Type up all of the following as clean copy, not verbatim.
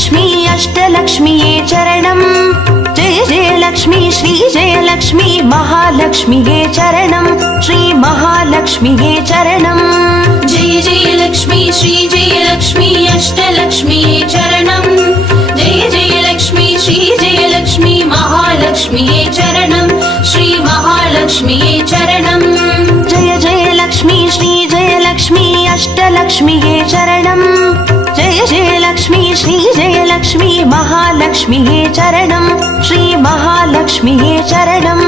जयलक्ष्मी अष्टलक्ष्मीये चरणम् जय जयलक्ष्मी श्री जयलक्ष्मी महालक्ष्मीये चरणम् श्री महालक्ष्मीये चरणम् जय जयलक्ष्मी श्री जयलक्ष्मी अष्टलक्ष्मीये चरणम् जय जयलक्ष्मी श्री जयलक्ष्मी महालक्ष्मीये चरणम् श्री महालक्ष्मीये चरणम् जय जयलक्ष्मी श्री जयलक्ष्मी अष्टलक्ष्मीये चरणम् जय जयलक्ष्मी श्री जयलक्ष्मी महालक्ष्मीये चरणम् श्री महालक्ष्मीये चरणम्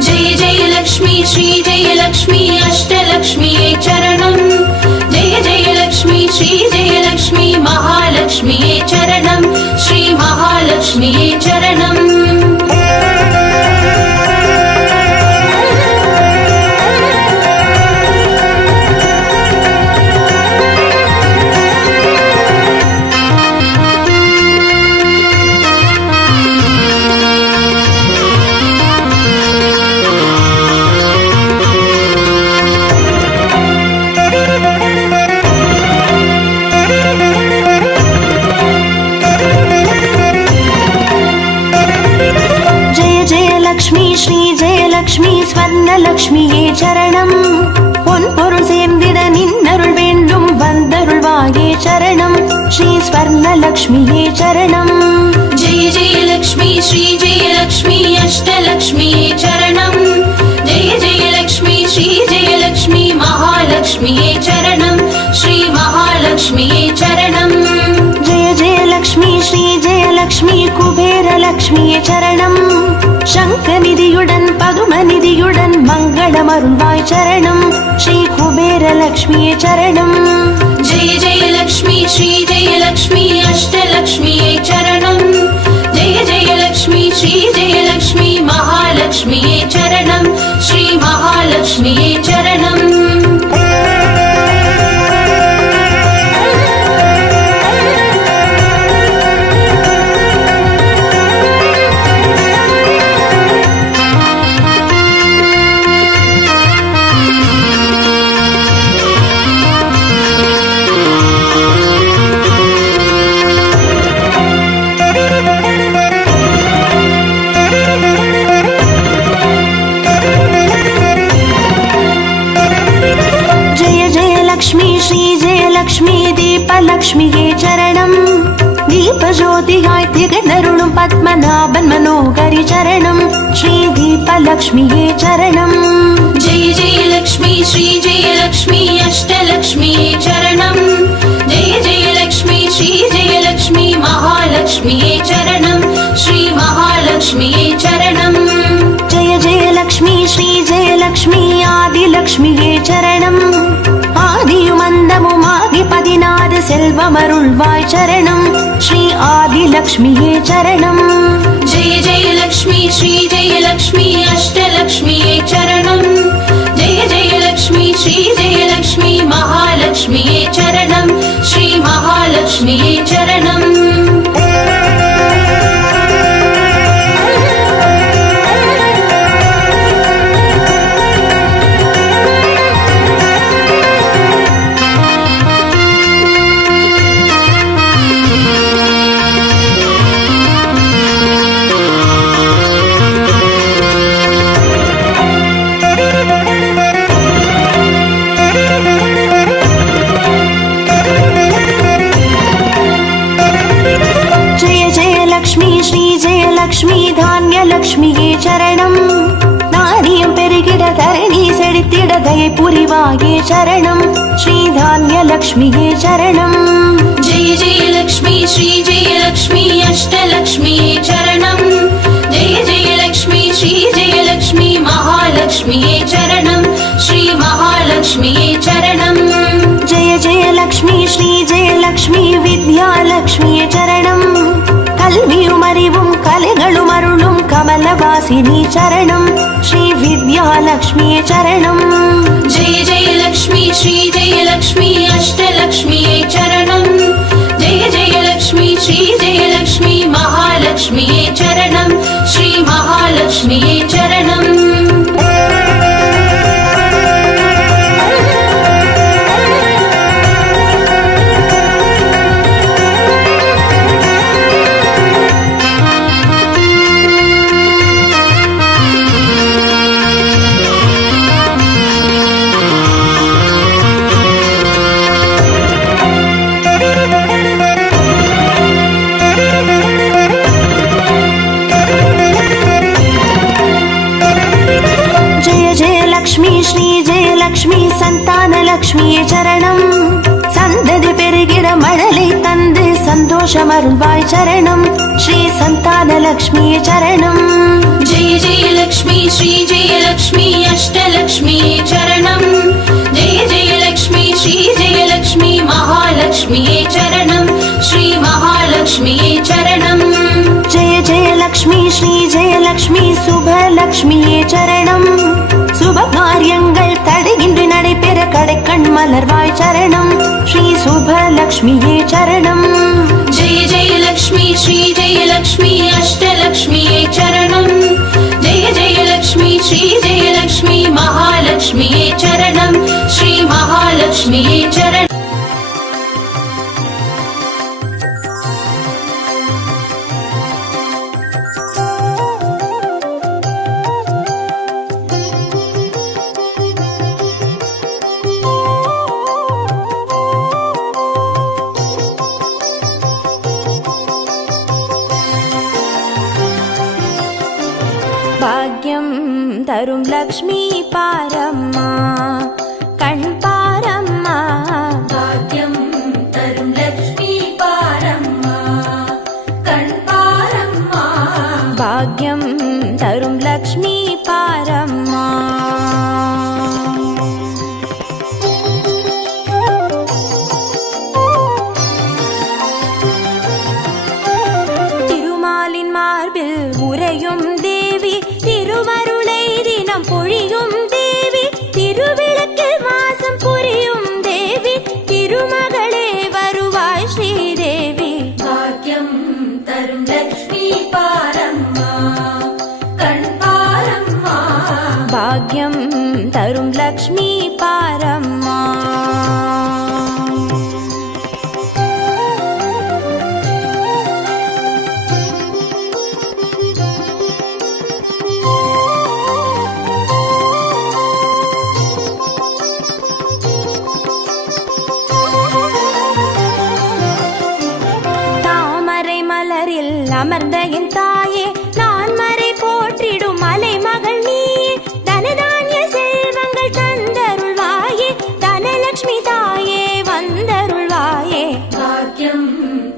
जय जयलक्ष्मी श्री जयलक्ष्मी अष्टलक्ष्मीये चरणम् जय जयलक्ष्मी श्री जयलक्ष्मी महालक्ष्मीये चरणम् श्री महालक्ष्मीये चरणम् லக்ஷ்மி ஸ்வர்ணலக்ஷ்மியே சரணம் பொன் பொருள் சேர்ந்திட நின்னருள் வேண்டும் வந்தருள்வாயே சரணம் ஸ்ரீ ஸ்வர்ணலக்ஷ்மியே சரணம் ஜெய ஜெயலக்ஷ்மி ஸ்ரீ ஜெயலக்ஷ்மி அஷ்டலக்ஷ்மியே சரணம் ஜெய ஜெயலக்ஷ்மி ஸ்ரீ ஜெயலக்ஷ்மி மகாலக்ஷ்மியே சரணம் ஸ்ரீ மகாலக்ஷ்மியே சரணம் ஜெய ஜெயலக்ஷ்மி ஸ்ரீ ஜெயலக்ஷ்மி குபேரலக்ஷ்மியே சரணம் சங்கநிதியுடன் பதுமநிதியுடன் மங்களமருள்வாய் சரணம் ஸ்ரீ குபேரலக்ஷ்மியே சரணம் ஜெய ஜெயலக்ஷ்மி ஸ்ரீ ஜெயலக்ஷ்மி அஷ்டலக்ஷ்மியே சரணம் ஜெய ஜெயலக்ஷ்மி ஸ்ரீ ஜெயலக்ஷ்மி மகாலக்ஷ்மியே சரணம் ஸ்ரீ மகாலக்ஷ்மியே சரணம் லக்ஷ்மி தீபலக்ஷ்மியே சரணம் தீபஜோதியாய் திகழருளும் பத்மநாபன் மனோகரி சரணம் ஸ்ரீ தீபலக்ஷ்மியே சரணம் ஜெய ஜெயலக்ஷ்மி ஸ்ரீ ஜெயலக்ஷ்மி அஷ்டலக்ஷ்மியே சரணம் ஜெய ஜெயலக்ஷ்மி ஸ்ரீ ஜெயலக்ஷ்மி மகாலக்ஷ்மியே சரணம் ஸ்ரீ மகாலக்ஷ்மியே சரணம் ஜெய ஜெயலக்ஷ்மி ஸ்ரீ ஜெயலக்ஷ்மி ஆதிலக்ஷ்மியே சரணம் ஆதியுமந்தமுமாகி 16 செல்வமருள்வாய் சரணம் ஸ்ரீ ஆதிலக்ஷ்மியே சரணம் ஜெய ஜெயலக்ஷ்மி ஸ்ரீ ஜெயலக்ஷ்மி அஷ்டலக்ஷ்மியே சரணம் ஜெய ஜெயலக்ஷ்மி ஸ்ரீ ஜெயலக்ஷ்மி மகாலக்ஷ்மியே சரணம் ஸ்ரீ மகாலக்ஷ்மியே சரணம் லக்ஷ்மி தானியலக்ஷ்மியே சரணம் நாரியம் பெருகிட தரணி செழித்திட தயை புரிவாயே சரணம் ஸ்ரீ தானியலக்ஷ்மியே சரணம் ஜெய ஜெயலக்ஷ்மி ஸ்ரீ ஜெயலக்ஷ்மி அஷ்டலக்ஷ்மியே சரணம் ஜெய ஜெயலக்ஷ்மி ஸ்ரீ ஜெயலக்ஷ்மி மகாலக்ஷ்மியே சரணம் ஸ்ரீ மகாலக்ஷ்மியே சரணம் ஜெய ஜெயலக்ஷ்மி ஸ்ரீ ஜெயலக்ஷ்மி வித்யாலக்ஷ்மியே சரணம் கல்வியும் அறிவும் கலைகளும் அருளும் கமலவாசினி சரணம் ஸ்ரீ வித்யாலக்ஷ்மியே சரணம் ஜெய ஜெயலக்ஷ்மி ஸ்ரீ ஜெயலக்ஷ்மி அஷ்டலக்ஷ்மியே சரணம் ஜெய ஜெயலக்ஷ்மி ஸ்ரீ ஜெயலக்ஷ்மி மகாலக்ஷ்மியே சரணம் ஸ்ரீ மகாலக்ஷ்மியே சரணம் அருள்வாய் சரணம் ஸ்ரீ சந்தானலக்ஷ்மியே சரணம். जय जय लक्ष्मी श्री जय लक्ष्मी अष्टलक्ष्मी चरणं जय जय लक्ष्मी श्री जय लक्ष्मी महालक्ष्मी चरणं श्री महालक्ष्मी चरणं. जय जय लक्ष्मी श्री जय लक्ष्मी சுபலக்ஷ்மியே சரணம். சுப காரியங்கள் தடையின்றி நடைபெற கடைக்கண் மலர்வாய் சரணம் ஸ்ரீ சுபலக்ஷ்மியே சரணம். जय जय लक्ष्मी श्री जय लक्ष्मी अष्टलक्ष्मी चरणं जय जय लक्ष्मी श्री जय लक्ष्मी महालक्ष्मी चरणं श्री महालक्ष्मी चरणं. பாக்யம் தரும் லக்ஷ்மி பாரம்மா கண் பாரம்மா. भाग्यं तरुं लक्ष्मी पारम्मा कण् पारम्मा. பாக்யம் தரும் லக்ஷ்மி பாரம்மா. திருமாலின் மார்பில் உறையும் தேவி திருவருளை தினம் பொழியும் தேவி திருவிளக்கில் வாசம் புரியும் தேவி திருமகளே வருவாய் ஸ்ரீதேவி. भाग्यं तरुं लक्ष्मी पारम्मा कण् पारम्मा. பாக்யம் தரும் லக்ஷ்மி பாரம்மா. தாமரை மலரில் அமர்ந்த என் தாயே நான் மறை போற்றிடும் மலை மகள் நீயே தனதானிய செல்வங்கள் தந்தருள்வாயே தனலட்சுமி தாயே வந்தருள்வாயே. भाग्यं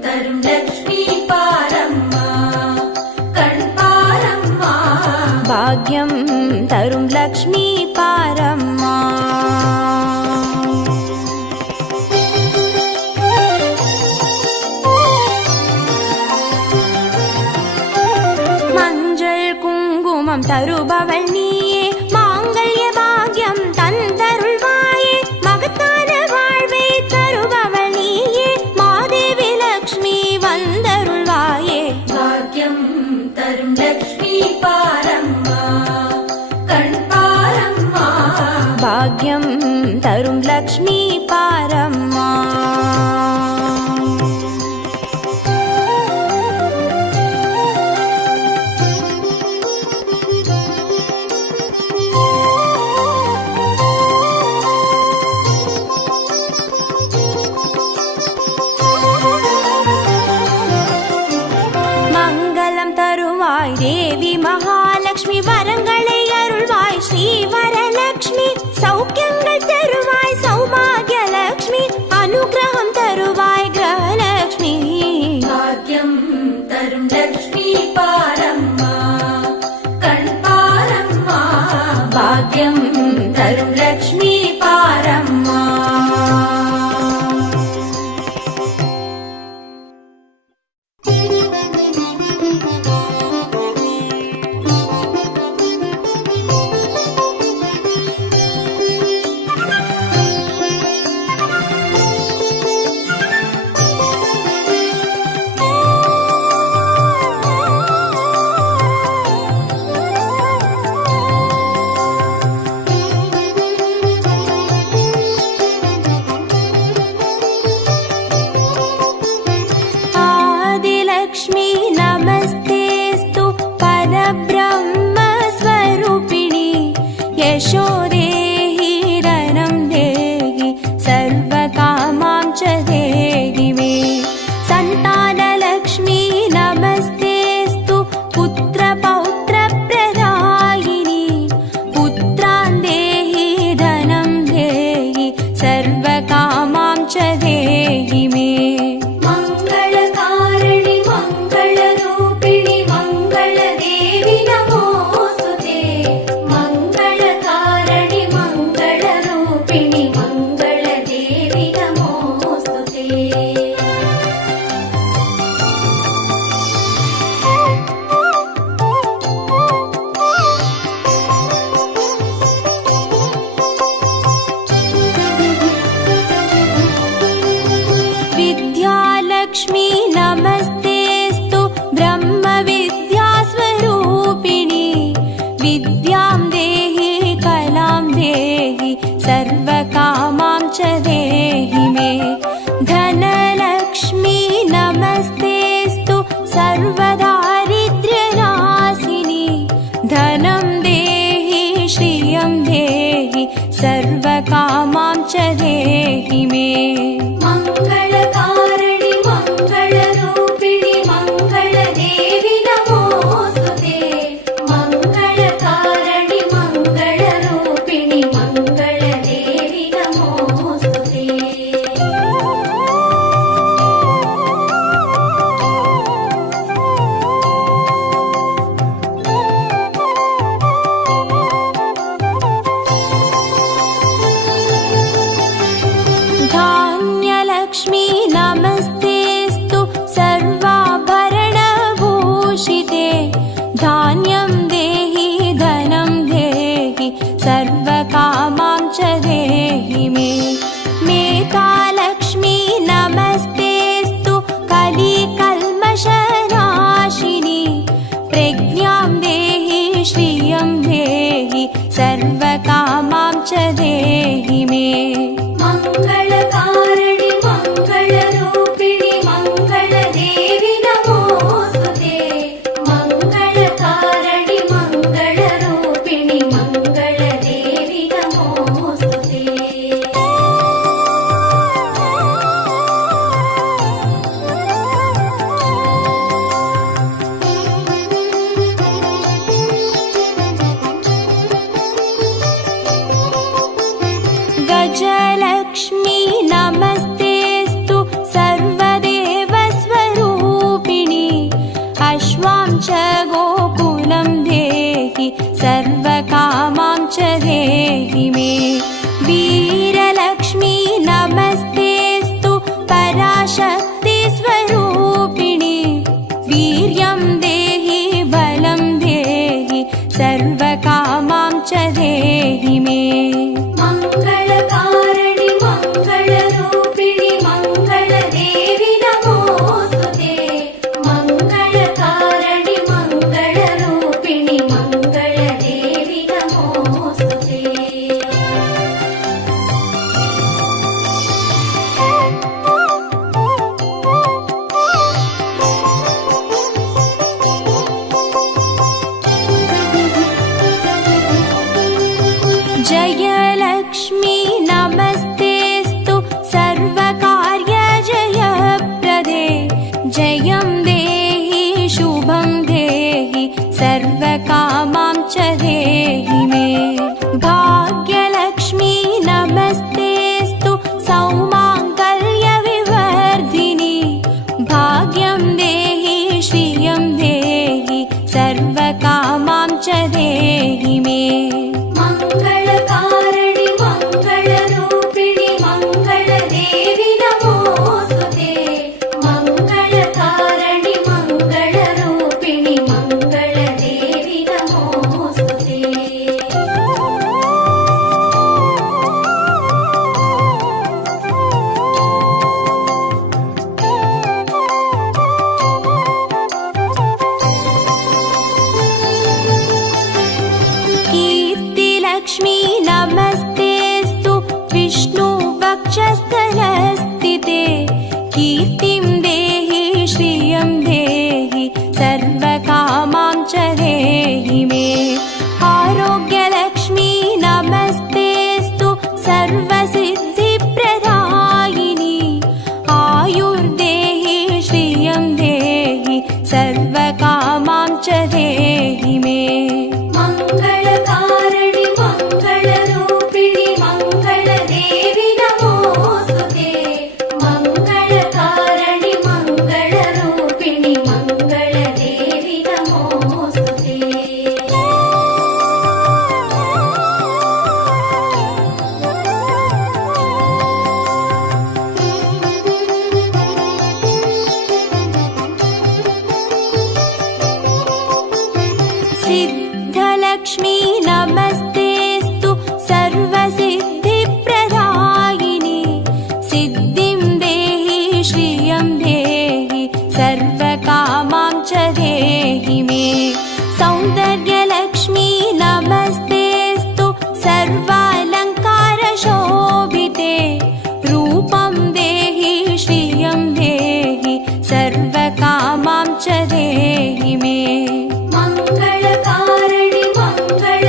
तरुं लक्ष्मी पारम्मा कण् पारम्मा. பாக்யம் தரும் லக்ஷ்மி பாரம்மா. மஞ்சள் குங்குமம் தருபவள் நீயே மாங்கல்ய பாக்யம் தந்தருள்வாயே மகத்தான வாழ்வை தருபவள் நீயே மாதேவி லக்ஷ்மி வந்தருள்வாயே. भाग्यं तरुं लक्ष्मी पारम्मा कण् पारम्मा. பாக்யம் தரும் லக்ஷ்மி பாரம்மா. மங்களம் தருவாய் தேவி மகாலட்சுமி வரங்களை அருள்வாய் ஸ்ரீ வரலட்சுமி சௌக்கியங்கள் தருவாய் சௌபாகிய லட்சுமி அனுகிரகம் தருவாய் கிரகலட்சுமி. भाग्यं तरुं लक्ष्मी पारम्मा कण् पारम्मा. பாக்யம் தரும் லக்ஷ்மி பாரம்மா. आदिलक्ष्मी नमस्तेस्तु परब्रह्मस्वरूपिणी यशो देहि धनं देहि सर्वकामां च देहि मे. सन्तानलक्ष्मी नमस्तेस्तु पुत्रपौत्रप्रदायिनी पुत्रान् देहि धनं देहि सर्वकामां च देहि मे. मङ्गलकारिणी सर्वकामां च देहि मे। मङ्गलकारिणि मङ्गलरूपिणि मङ्गलदेवि नमोऽस्तुते। मङ्गलकारिणि मङ्गलरूपिणि मङ्गलदेवि नमोऽस्तुते। धान्यलक्ष्मी नमस्तेऽस्तु सर्वाभरणभूषिते। धान्यं देहि धनं देहि सर्वकामां च देहि मे। मेधालक्ष्मी नमस्तेऽस्तु कलिकल्मषनाशिनी। प्रज्ञां देहि श्रियं देहि सर्वकामां च देहि मे। मङ्गलकारिणि मङ्गलरूपिणि मङ्गलदेवि नमोऽस्तुते। मङ्गलकारिणि मङ्गलरूपिणि मङ्गलदेवि नमोऽस्तुते। गजलक्ष्मी नमस्तेऽस्तु सर्वदेवस्वरूपिणि। अश्वां च गोकुलं देहि सर्वकामां च देहि मे। वीरलक्ष्मी नमस्तेऽस्तु पराशक्तिस्वरूपिणि। वीर्यं देहि बलं देहि सर्वकामां च देहि मे। मङ्गलकारिणि मङ्गलरूपिणि मङ्गलदेवि नमोऽस्तुते। मङ्गलकारिणि मङ्गलरूपिणि मङ्गलदेवि नमोऽस्तुते। जयलक्ष्मी नमस्तेऽस्तु सर्वकार्यजयप्रदे। जयं देहि शुभं देहि सर्वकामां च देहि मे। भाग्यलक्ष्मी नमस्तेऽस्तु सौमाङ्गल्यविवर्धिनि। भाग्यं देहि श्रियं देहि सर्वकामां च देहि मे। मङ्गलकारिणि मङ्गलरूपिणि मङ्गलदेवि नमोऽस्तुते। मङ्गलकारिणि मङ्गलरूपिणि मङ्गलदेवि नमोऽस्तुते। कीर्तिलक्ष्मी नमस्तेऽस्तु विष्णुवक्षस्थलस्थिते। कीर्तिं देहि श्रियं देहि सर्वकामां च देहि मे। आरोग्यलक्ष्मी नमस्तेऽस्तु सर्वसिद्धिप्रदायिनि। आयुर्देहि श्रियं देहि सर्वकामां च देहि मे। मङ्गलकारिणि मङ्गलरूपिणि मङ्गलदेवि नमोऽस्तुते। मङ्गलकारिणि मङ्गलरूपिणि मङ्गलदेवि नमोऽस्तुते। सिद्धलक्ष्मी नमस्तेऽस्तु सर्वसिद्धिप्रदायिनि। सिद्धिं देहि श्रियं देहि सर्वकामां च देहि मे। सौन्दर्यलक्ष्मी नमस्तेऽस्तु सर्वालङ्कारशोभिते। रूपं देहि श्रियं देहि सर्वकामां च देहि मे। मङ्गलकारिणि मङ्गल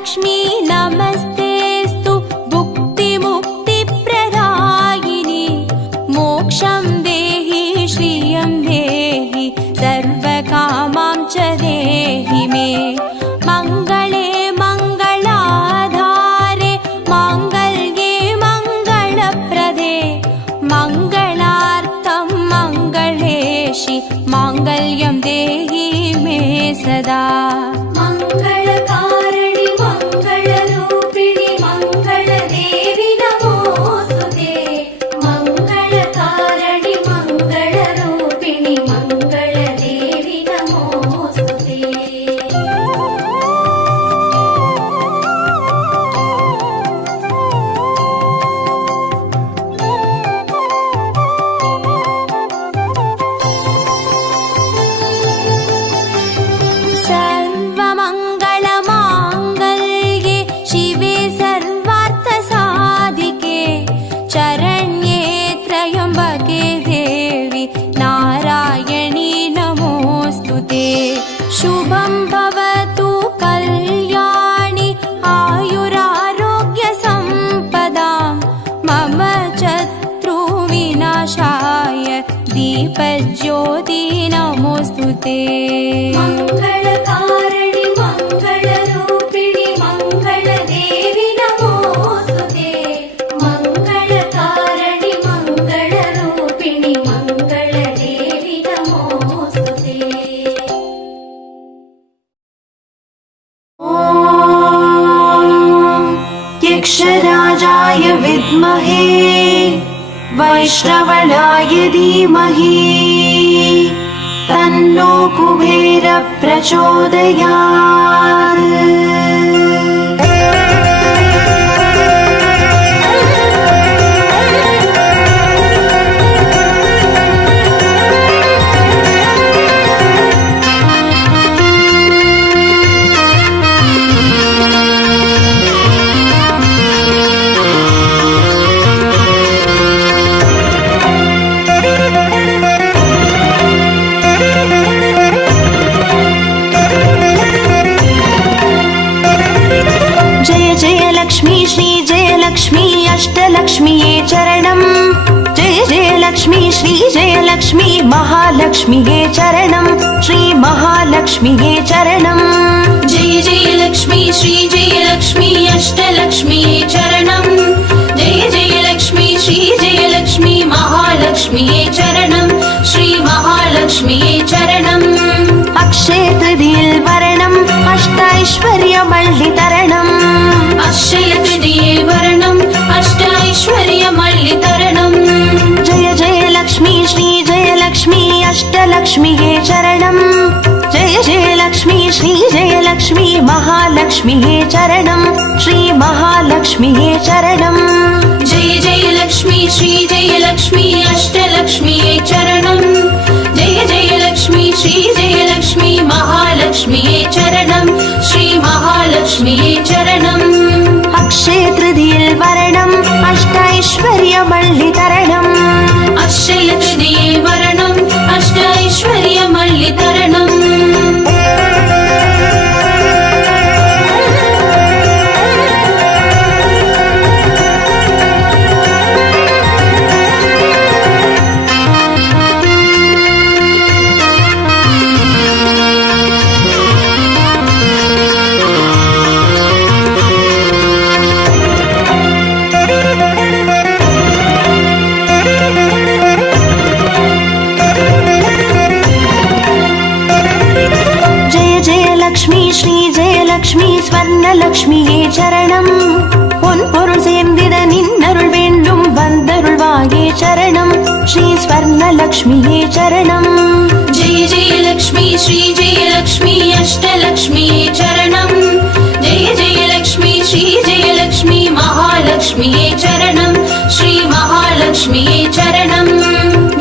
महालक्ष्मी नमस्तेस्तु भुक्तिमुक्तिप्रदायिनि मोक्षं देहि श्रियं देहि सर्वकामां च देहि मे मङ्गले मङ्गलाधारे माङ्गल्ये मङ्गलप्रदे मङ्गलार्थं मङ्गलेशि माङ्गल्यं देहि मे सदा मङ्गलकारिणि मङ्गलरूपिणि मङ्गलदेवि नमोऽस्तुते मङ्गलकारिणि मङ्गलरूपिणि मङ्गलदेवि नमोऽस्तुते सर्वमङ्गलमाङ्गल्ये शिवे सर्वार्थसाधिके शरण्ये त्र्यम्बके देवि नारायणी नमोऽस्तु ते शुभं भवतु कल्याणि आयुरारोग्यसम्पदां मम शत्रुविनाशाय दीपज्योति नमोऽस्तु ते मङ्गलकारिणि मङ्गलरूपिणि मङ्गलदेवि नमोऽस्तुते मङ्गलकारिणि मङ्गलरूपिणि मङ्गलदेवि नमोऽस्तुते यक्षराजाय विद्महे वैश्रवणाय धीमहि तन्नो कुबेर प्रचोदयात् श्री अष्टलक्ष्मीये चरणम् जय जय लक्ष्मी श्री जय लक्ष्मी महालक्ष्मीये चरणम् श्री महालक्ष्मीये चरणम् जय जय लक्ष्मी श्री जय लक्ष्मी अष्टलक्ष्मीये चरणम् जय जय लक्ष्मी श्री जय लक्ष्मी महालक्ष्मीये चरणम् श्री महालक्ष्मीये चरणम् अक्षय तृतीये वरणम् अष्टैश्वर्यमल्लितरणम् अक्षय तृतीये वरणम् अष्टैश्वर्यमल्लितरणम् जय जय लक्ष्मी श्री जय लक्ष्मी अष्टलक्ष्मीये चरणम् जय जय लक्ष्मी श्री जय लक्ष्मी महालक्ष्मीये चरणम् श्री महालक्ष्मीये चरणम् जय जय लक्ष्मी श्री जय लक्ष्मी अष्टलक्ष्मीये चरणम् जय जय लक्ष्मी श्री जय लक्ष्मी महालक्ष्मीये चरणम् श्री महालक्ष्मीये चरणम् अक्षय तृतीये वरणम् अष्टैश्वर्यमल्लितरणम् अक्षय तृतीये वरणम् अष्टैश्वर्यमल्लितरणम् லக்ஷ்மி ஸ்வர்ணலக்ஷ்மியே சரணம் பொன் பொருள் சேர்ந்திட நின்னருள் வேண்டும் வந்தருள்வாயே சரணம் ஸ்ரீ ஸ்வர்ணலக்ஷ்மியே சரணம் जय जय लक्ष्मी श्री जय लक्ष्मी अष्टलक्ष्मीये चरणम् जय जय लक्ष्मी श्री जय लक्ष्मी महालक्ष्मीये चरणम् श्री महालक्ष्मीये चरणम्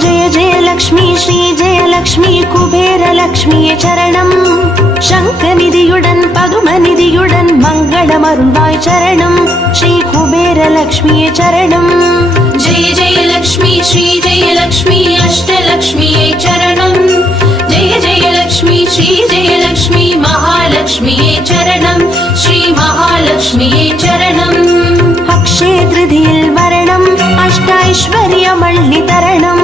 जय जय लक्ष्मी श्री जय लक्ष्मी कुबेर लक्ष्मीये चरणम् शङ्खनिधियुடன் பதுமநிதியுடன் மங்களமருள்வாய் சரணம் ஸ்ரீ குபேர லக்ஷ்மியே சரணம் जय जय लक्ष्मी श्री जय लक्ष्मी अष्टलक्ष्मीये चरणम् जय जय लक्ष्मी श्री जय लक्ष्मी महालक्ष्मीये चरणम् श्री महालक्ष्मीये महालक्ष्म्ये चरणम् अक्षय तृतीयिल वरणम् अष्टैश्वर्यमल्लितरणम्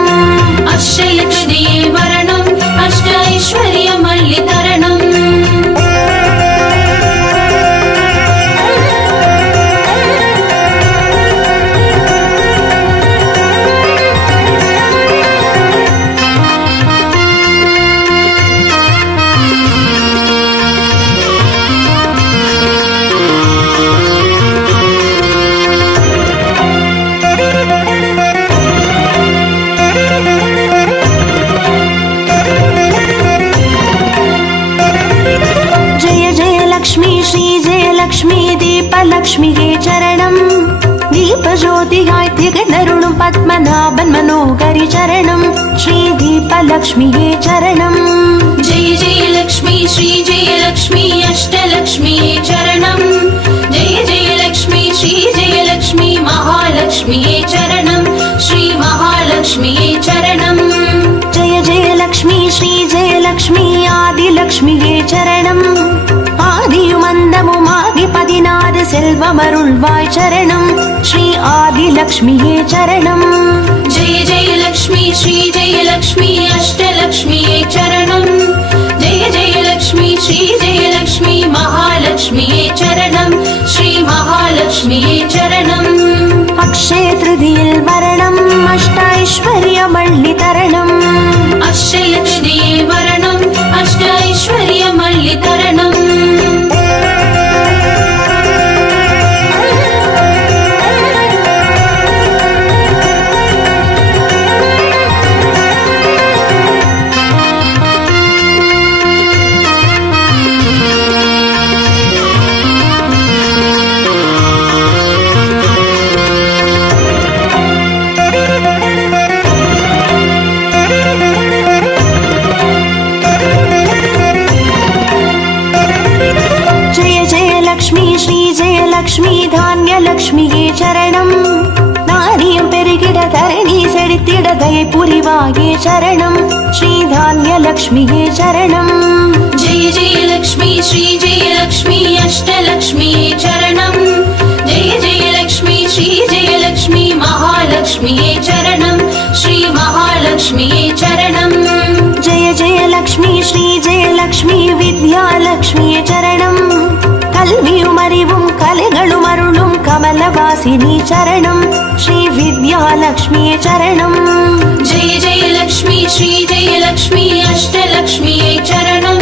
अक्षय तृतीये वरणम् अष्टैश्वर्यमल्लितरणम् दीपलक्ष्म्ये चरणम् दीपज्योतियाय तिगणरुणुं पद्मनाभन् मनोहरि चरणम् श्री दीपलक्ष्म्ये चरणम् जय जय लक्ष्मी श्री जय लक्ष्मी अष्टलक्ष्म्ये चरणम् जय जय लक्ष्मी श्री जय लक्ष्मी महालक्ष्म्ये चरणम् श्री महालक्ष्म्ये चरणम् जय जय लक्ष्मी श्री जय लक्ष्मी आदिलक्ष्म्ये चरणम् ஆதியுமந்தமுமாகி 16 செல்வமருள்வாய் சரணம் ஸ்ரீ ஆதிலக்ஷ்மியே சரணம் जय जय लक्ष्मी श्री जय लक्ष्मी अष्टलक्ष्म्ये चरणम् जय जय लक्ष्मी श्री जय लक्ष्मी महालक्ष्म्ये चरणम् श्री महालक्ष्म्ये चरणम् अक्षय तृतीयिल वरणम् अष्टैश्वर्यमल्लितरणम् अक्षय तृतीये वरणम् अष्टैश्वर्यमल्लितरणम् லக்ஷ்மி தானியலக்ஷ்மியே சரணம் நாரியம் பெருகிட தரணி செழித்திட தயை புரிவாயே சரணம் ஸ்ரீ தானியலக்ஷ்மியே சரணம் जय जय लक्ष्मी श्री जय लक्ष्मी अष्टलक्ष्म्ये चरणम् जय जय लक्ष्मी श्री जय लक्ष्मी महालक्ष्म्ये चरणम् श्री महालक्ष्म्ये चरणम् जय जय लक्ष्मी श्री जय लक्ष्मी विद्यालक्ष्मिये चरणम् கல்வியும் அறிவும் கலைகளும் அருளும் கமலவாசினி சரணம் ஸ்ரீ வித்யாலக்ஷ்மியே சரணம் जय जय लक्ष्मी श्री जय लक्ष्मी अष्टलक्ष्म्ये चरणम्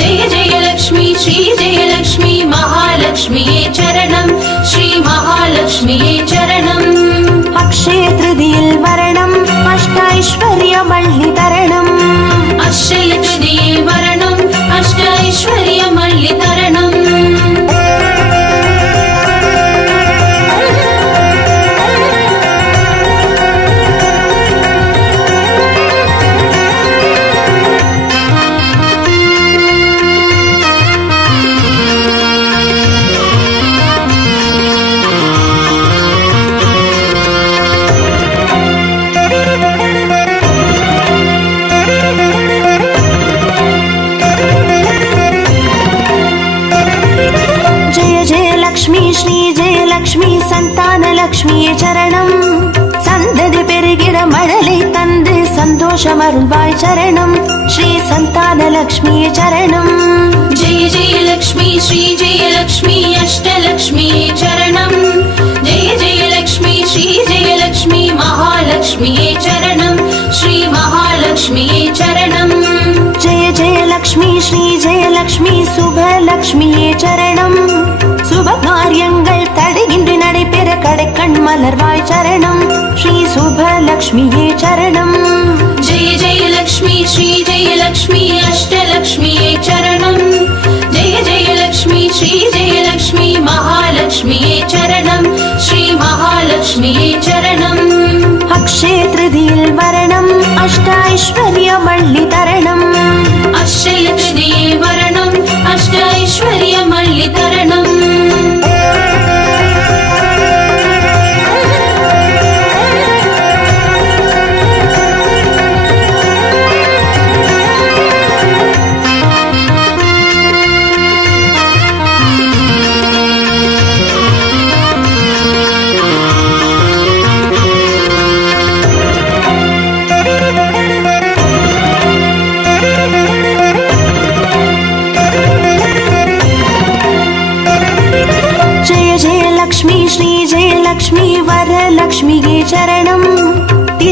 जय जय लक्ष्मी श्री जय लक्ष्मी महालक्ष्म्ये चरणम् श्री महालक्ष्म्ये चरणम् अक्षय तृतीयिल वरणम् अष्टैश्वर्यमल्लितरणम् अक्षय तृतीये वरणम् अष्टैश्वर्यमल्लितरणम् சந்தானலக்ஷ்மியே சரணம் சந்ததி பெருகிட மழலை தந்து சந்தோஷமருள்வாய் சரணம் ஸ்ரீ சந்தானலக்ஷ்மியே சரணம் जय जय लक्ष्मी श्री जय लक्ष्मी अष्टलक्ष्म्ये चरणम् जय जय लक्ष्मी श्री जय लक्ष्मी महालक्ष्म्ये चरणम् श्री महालक्ष्म्ये चरणम् जय जय लक्ष्मी श्री जय लक्ष्मी சுபலக்ஷ்மியே சரணம் சுப காரியங்கள் தடையின்றி நடைபெற கடைக்கண் மலர்வாய் சரணம் ஸ்ரீ சுபலக்ஷ்மியே சரணம் जय जय लक्ष्मी श्री जय लक्ष्मी अष्टलक्ष्म्ये चरणम् जय जय लक्ष्मी श्री जय लक्ष्मी महालक्ष्म्ये चरणम् श्री महालक्ष्म्ये चरणम् अक्षय तृतीयिल वरणम् अष्टैश्वर्यमल्लितरणम् अक्षय तृतीये वरणम् अष्टैश्वर्यमल्लितरणम्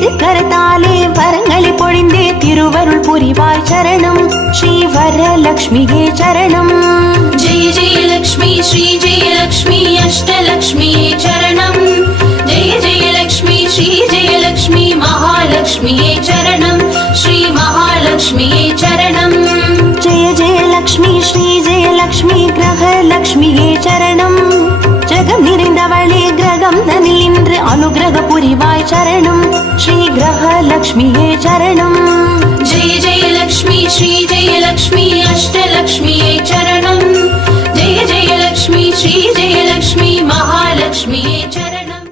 திருக்கரத்தாலே வரங்களை பொழிந்தே திருவருள் புரிவாய் சரணம். ஸ்ரீ வரலக்ஷ்மியே சரணம். जय जय लक्ष्मी श्री जय लक्ष्मी अष्टलक्ष्मी चरणं. जय जय लक्ष्मी श्री जय लक्ष्मी महालक्ष्मी चरणं. श्री महालक्ष्मी चरणं. जय जय लक्ष्मी श्री जय लक्ष्मी கிரகலக்ஷ்மியே சரணம். ஜெகம் நிறைந்தவளே கிரகம் தனில் நின்று அனுகிரக புரிவாய் சரணம். ஸ்ரீ கிரகலக்ஷ்மியே சரணம். जय जय लक्ष्मी श्री जय लक्ष्मी अष्टलक्ष्मी चरणं. जय जय लक्ष्मी श्री जय लक्ष्मी महालक्ष्मी चरणं.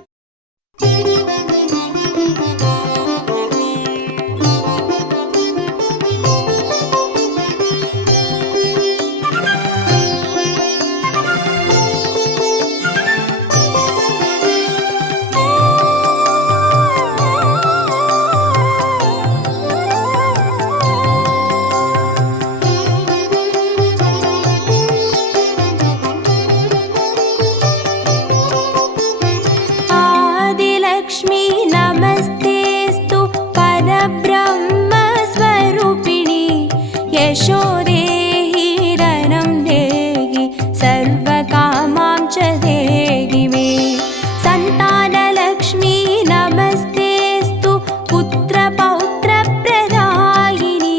आदिलक्ष्मी नमस्तेस्तु परब्रह्मस्वरूपिणी यशो देहि रनं देहि सर्वकामां च देहि मे. सन्तानलक्ष्मी नमस्तेस्तु पुत्रपौत्रप्रदायिनी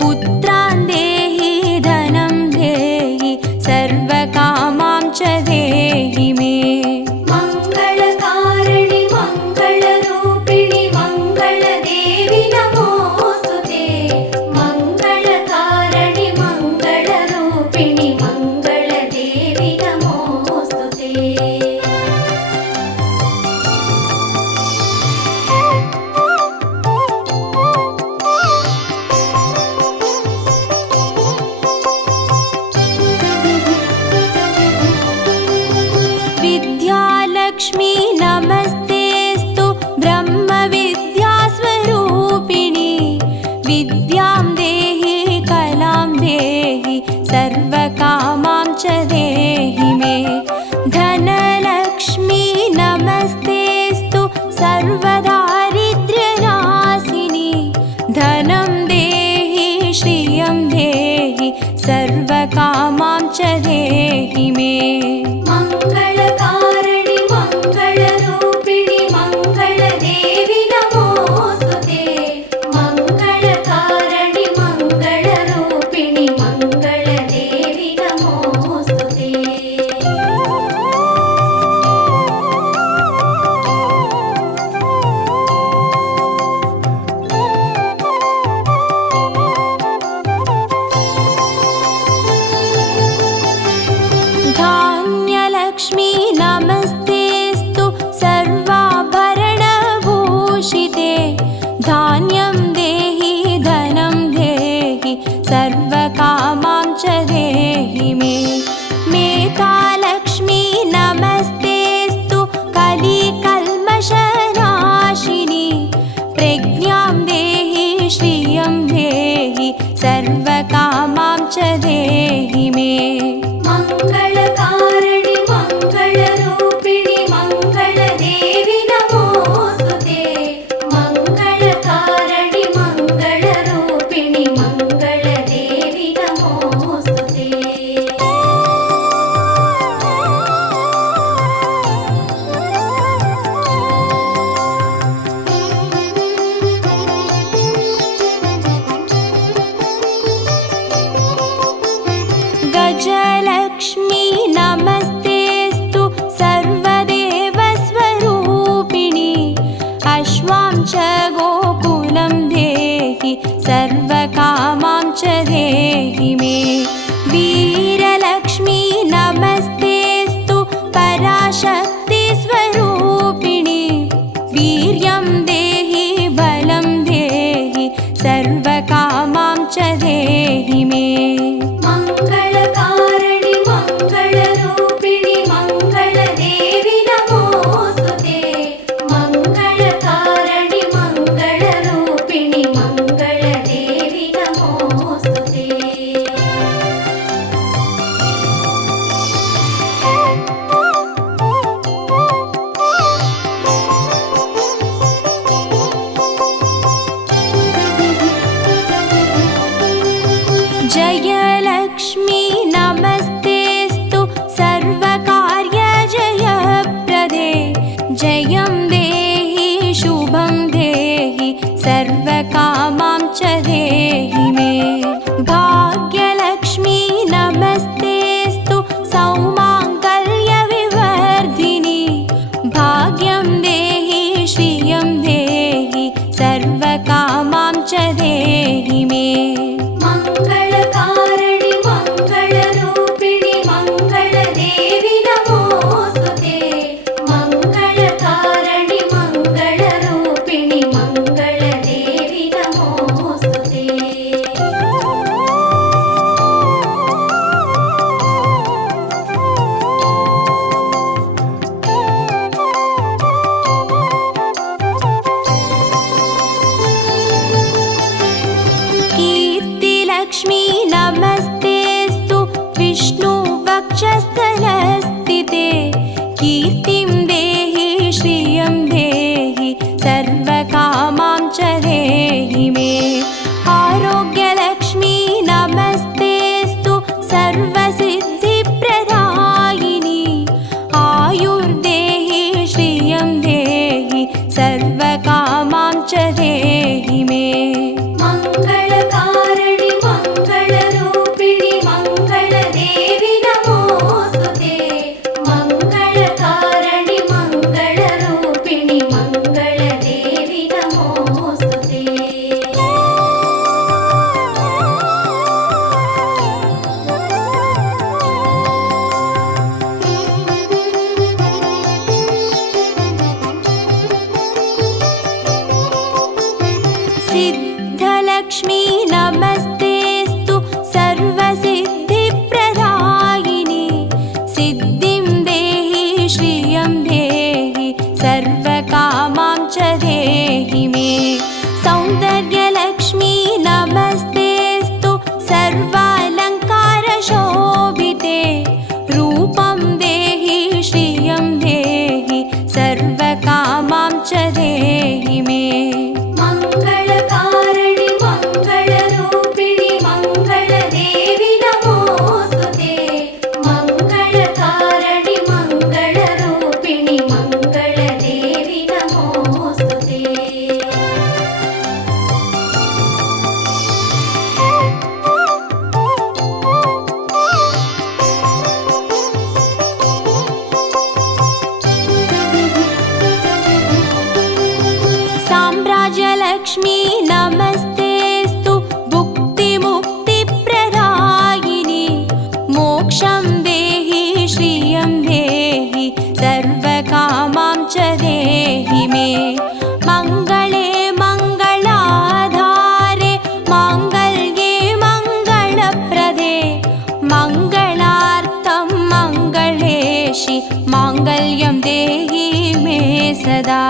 पुत्रान् देहि धनं देहि सर्वकामां च देहि मे. मंगलकारिणि मंगलरूपिणि मंगलदेवि नमोस्तुते. मंगलकारिणि मंगलरूपिणि मंगलदेवि नमोस्तुते. विद्यालक्ष्मी नमस्तेस्तु ब्रह्मविद्यास्वरूपिणी विद्यां देहि कलां देहि सर्वकामां च देहि मे. धनलक्ष्मी नमस्तेस्तु सर्वदारिद्र्यनाशिनी धनं देहि श्रियं देहि सर्वकामां च देहि मे. मंगलकारिणि मंगलरूपिणि मंगलदेवि नमोस्तुते. मंगलकारिणि मंगलरूपिणि मंगलदेवि नमोस्तुते. धान्यलक्ष्मी नमस्तेस्तु सर्वाभरणभूषिते धान्यं देहि धनं देहि सर्वकामां च देहि मे. मेधालक्ष्मी नमस्तेस्तु कलिकल्मषनाशिनी प्रज्ञां देहि श्रियं देहि सर्वकामां च देहि मे. मंगलकारिणि मंगलरूपिणि श्रियं देहि सर्वकामां च देहि मे सौन्दर्यलक्ष्मी नमस्तेऽस्तु सर्वालङ्कारशोभिते रूपं देहि श्रियं देहि सर्वकामां च देहि मे मङ्गलकारिणि मङ्गलरूपिणि मङ्गलदेवि नमोऽस्तुते मङ्गलकारिणि मङ्गलरूपिणि मङ्गलदेवि नमोऽस्तुते साम्राज्यलक्ष्मी नमस्तेऽस्तु भुक्तिमुक्तिप्रदायिनि मोक्षं देहि श्रियं देहि सर्वकामां च देहि मे मङ्गले मङ्गलाधारे माङ्गल्ये मङ्गलप्रदे मङ्गलार्थं मङ्गलेशि माङ्गल्यं देहि मे सदा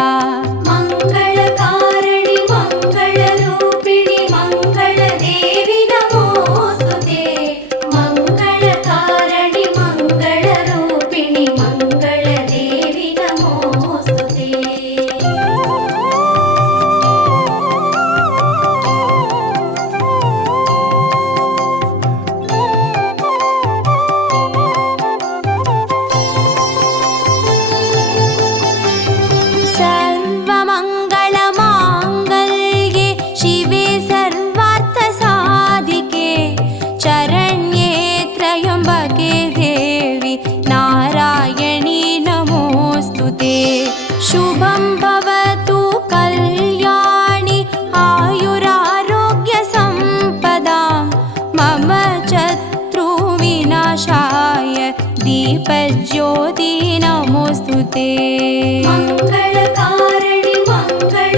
मङ्गलकारिणि मङ्गलरूपिणि मङ्गलदेवि नमोऽस्तुते मङ्गलकारिणि मङ्गलरूपिणि मङ्गलदेवि नमोऽस्तुते सर्वमङ्गलमाङ्गल्ये शिवे सर्वार्थसाधिके चरण्ये त्र्यम्बके देवि नारायणी नमोऽस्तु ते शुभं भवतु कल्याणि आयुरारोग्यसम्पदां मम शत्रुविनाशाय दीपज्योति नमोऽस्तु ते मङ्गलकारिणि मङ्गल